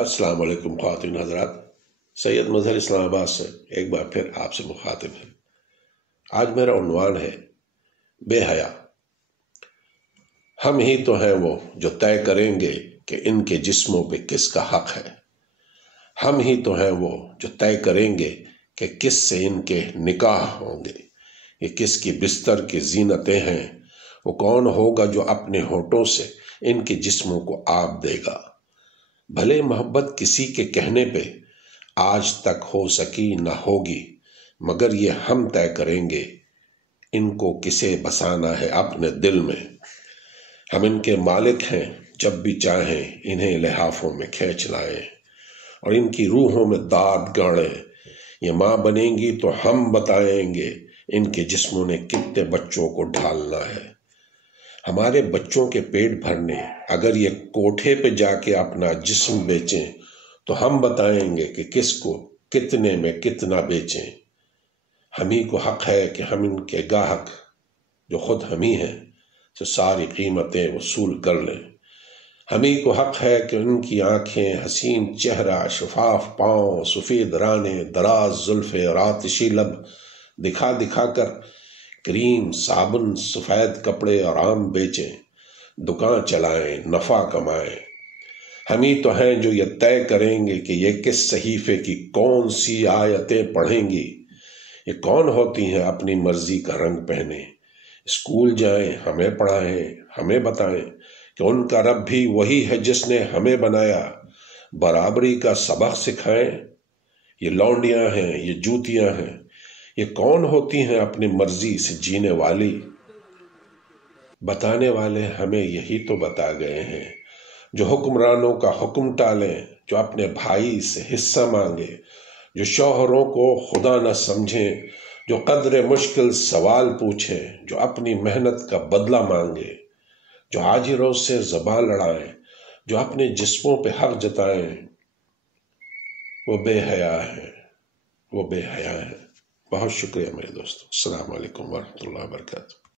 السلام علیکم خواتین حضرات، سید مظہر اسلام آباد سے ایک بار پھر آپ سے مخاطب ہے۔ آج میرا عنوان ہے بے حیا۔ ہم ہی تو ہیں وہ جو طے کریں گے کہ ان کے جسموں پہ کس کا حق ہے۔ ہم ہی تو ہیں وہ جو طے کریں گے کہ کس سے ان کے نکاح ہوں گے۔ یہ کس کی بستر کی زینتیں ہیں، وہ کون ہوگا جو اپنے ہونٹوں سے ان کے جسموں کو آب دے گا۔ بھلے محبت کسی کے کہنے پہ آج تک ہو سکی نہ ہوگی، مگر یہ ہم طے کریں گے ان کو کسے بسانا ہے اپنے دل میں۔ ہم ان کے مالک ہیں، جب بھی چاہیں انہیں لحافوں میں کھینچ لائیں اور ان کی روحوں میں داد گاڑیں۔ یہ ماں بنیں گی تو ہم بتائیں گے ان کے جسموں نے کتنے بچوں کو ڈھالنا ہے۔ ہمارے بچوں کے پیٹ بھرنے اگر یہ کوٹھے پہ جا کے اپنا جسم بیچیں تو ہم بتائیں گے کہ کس کو کتنے میں کتنا بیچیں۔ ہم ہی کو حق ہے کہ ہم ان کے گاہک جو خود ہم ہی ہیں سے ساری قیمتیں وصول کر لیں۔ ہم ہی کو حق ہے کہ ان کی آنکھیں، حسین چہرہ، شفاف پاؤں، سفید رانے، دراز زلفیں اور آتشی لب دکھا دکھا کر کریم، صابن، سفید کپڑے اور آم بیچیں، دکان چلائیں، نفع کمائیں۔ ہم ہی تو ہیں جو یہ طے کریں گے کہ یہ کس صحیفے کی کون سی آیتیں پڑھیں گی۔ یہ کون ہوتی ہیں اپنی مرضی کا رنگ پہنے، اسکول جائیں، ہمیں پڑھائیں، ہمیں بتائیں کہ ان کا رب بھی وہی ہے جس نے ہمیں بنایا، برابری کا سبق سکھائیں۔ یہ لونڈیاں ہیں، یہ جوتیاں ہیں، یہ کون ہوتی ہیں اپنی مرضی سے جینے والی۔ بتانے والے ہمیں یہی تو بتا گئے ہیں، جو حکمرانوں کا حکم ٹالیں، جو اپنے بھائی سے حصہ مانگے، جو شوہروں کو خدا نہ سمجھیں، جو قدر مشکل سوال پوچھیں، جو اپنی محنت کا بدلہ مانگے، جو حاجروں سے زبان لڑائیں، جو اپنے جسموں پہ حق جتائیں، وہ بے حیا ہیں، وہ بے حیا ہیں۔ بہت شکریہ میرے دوستوں۔ السلام علیکم ورحمۃ اللہ وبرکاتہ۔